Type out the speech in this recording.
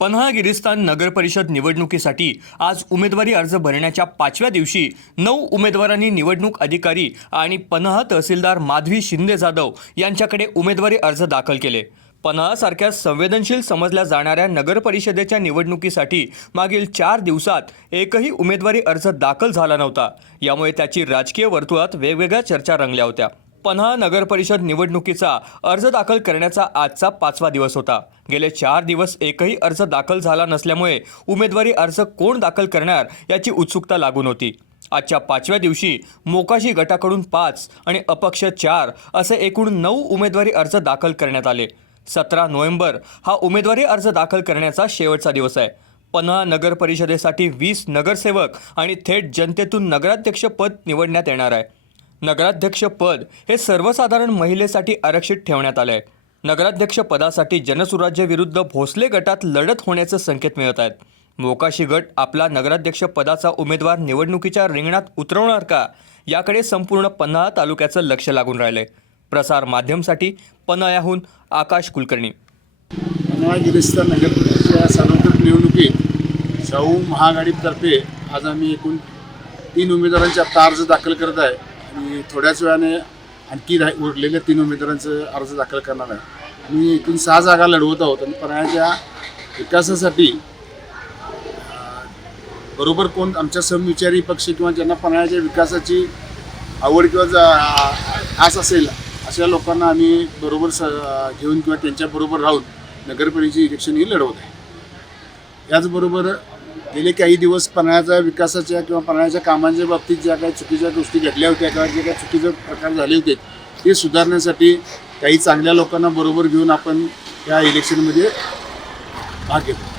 पन्हा गिरिस्तान नगरपरिषद निवडणुकीसाठी आज उमेदवारी अर्ज भरण्याच्या पाचव्या दिवशी नऊ उमेदवारांनी निवडणूक अधिकारी आणि पन्हा तहसीलदार माधवी शिंदे जाधव यांच्याकडे उमेदवारी अर्ज दाखल केले. पन्हासारख्या संवेदनशील समजल्या जाणाऱ्या नगरपरिषदेच्या निवडणुकीसाठी मागील चार दिवसात एकही उमेदवारी अर्ज दाखल झाला नव्हता. यामुळे त्याची राजकीय वर्तुळात वेगवेगळ्या चर्चा रंगल्या होत्या. पन्हा नगरपरिषद निवडणुकीचा अर्ज दाखल करण्याचा आजचा पाचवा दिवस होता. गेले चार दिवस एकही अर्ज दाखल झाला नसल्यामुळे उमेदवारी अर्ज कोण दाखल करणार याची उत्सुकता लागून होती. आजच्या पाचव्या दिवशी मोकाशी गटाकडून पाच आणि अपक्ष चार असे एकूण नऊ उमेदवारी अर्ज दाखल करण्यात आले. सतरा नोव्हेंबर हा उमेदवारी अर्ज दाखल करण्याचा शेवटचा दिवस आहे. पन्हा नगर परिषदेसाठी वीस नगरसेवक आणि थेट जनतेतून नगराध्यक्षपद निवडण्यात येणार आहे. नगराध्यक्ष पद हे सर्वसाधारण महिलेसाठी आरक्षित ठेवण्यात आलं आहे नगराध्यक्ष पदासाठी जनसुराज्य विरुद्ध भोसले गटात लढत होण्याचे संकेत मिळत आहेत. मोकाशी गट आपला नगराध्यक्ष पदाचा उमेदवार निवडणुकीच्या रिंगणात उतरवणार का? याकडे संपूर्ण पन्हाळा तालुक्याचं लक्ष लागून राहिलंय. प्रसार माध्यमसाठी पन्हाळ्याहून आकाश कुलकर्णी. पन्हाळा गिरिस्तान नगर सार्वत्रिक निवडणुकीत शाहू महाआघाडीतर्फे आज आम्ही एकूण तीन उमेदवारांचे आत्ता अर्ज दाखल करत आहे. आणि थोड्याच वेळाने आणखी उरलेल्या तीन उमेदवारांचं अर्ज दाखल करणार आहे. आम्ही एकूण सहा जागा लढवत आहोत आणि पन्हाळ्याच्या विकासासाठी बरोबर कोण आमच्या समविचारी पक्ष किंवा ज्यांना पन्हाळ्याच्या विकासाची आवड किंवा जा- आस असेल अशा लोकांना आम्ही बरोबर स घेऊन किंवा त्यांच्याबरोबर राहून नगरपालिकेची इलेक्शन ही लढवत आहे. याचबरोबर गेले काही दिवस पन्हाळ्याच्या विकासाच्या किंवा पन्हाळ्याच्या कामांच्या बाबतीत ज्या काही चुकीच्या गोष्टी घडल्या होत्या किंवा जे काही चुकीचे प्रकार झाले होते ते सुधारण्यासाठी काही चांगल्या लोकांना बरोबर घेऊन आपण या इलेक्शनमध्ये भाग घेतो